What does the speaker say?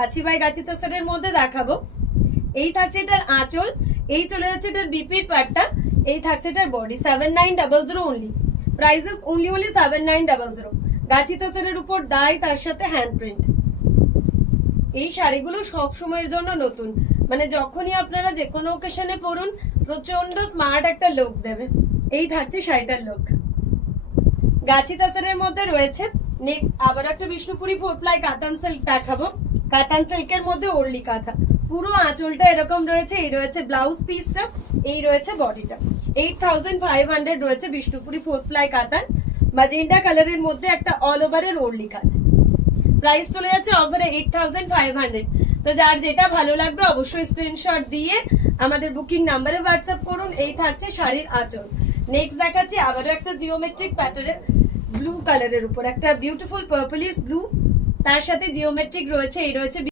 গাছি by গাছি তাসারের মধ্যে দেখাবো। এই থাকছে এটার আঁচল, এই চলে যাচ্ছে এটার বিপির পার্টটা, এই থাকছে এটার বডি। 7900 only, prices only 7900। গাছি তাসারের উপর ডাই, তার সাথে হ্যান্ড প্রিন্ট। এই শাড়িগুলো সব সময়ের জন্য নতুন, মানে যখনই আপনারা যে কোনো ওকেশনে পরুন প্রচন্ড স্মার্ট একটা লুক দেবে। এই থাকছে শাড়িটার লুক, গাছি তাসারের মধ্যে রয়েছে। নেক্সট আবার একটা বিষ্ণুপুরি 4 প্লাই কাতান সিল্ক দেখাবো। কাতান সিল্কের মধ্যে ওরলি কাঁথা, পুরো আঁচলটা এরকম রয়েছে। এই রয়েছে ব্লাউজ পিসটা, এই রয়েছে বডিটা। 8500 রয়েছে বিষ্ণুপুরি 4 প্লাই কাতান, ম্যাজেন্টা কালারের মধ্যে একটা অল ওভারের ওরলি কাজ। প্রাইস চলে যাচ্ছে অফারে 8500। তো যার যেটা ভালো লাগবে অবশ্যই স্ক্রিনশট দিয়ে আমাদের বুকিং নাম্বারে হোয়াটসঅ্যাপ করুন। এই থাকছে শাড়ির আঁচল। নেক্সট দেখাচ্ছি আবারও একটা জিওমেট্রিক প্যাটার্নের ব্লু কালারের উপর, একটা বিউটিফুল পার্পলিশ ব্লু, তার সাথে জিওমেট্রিক রয়েছে। এই রয়েছে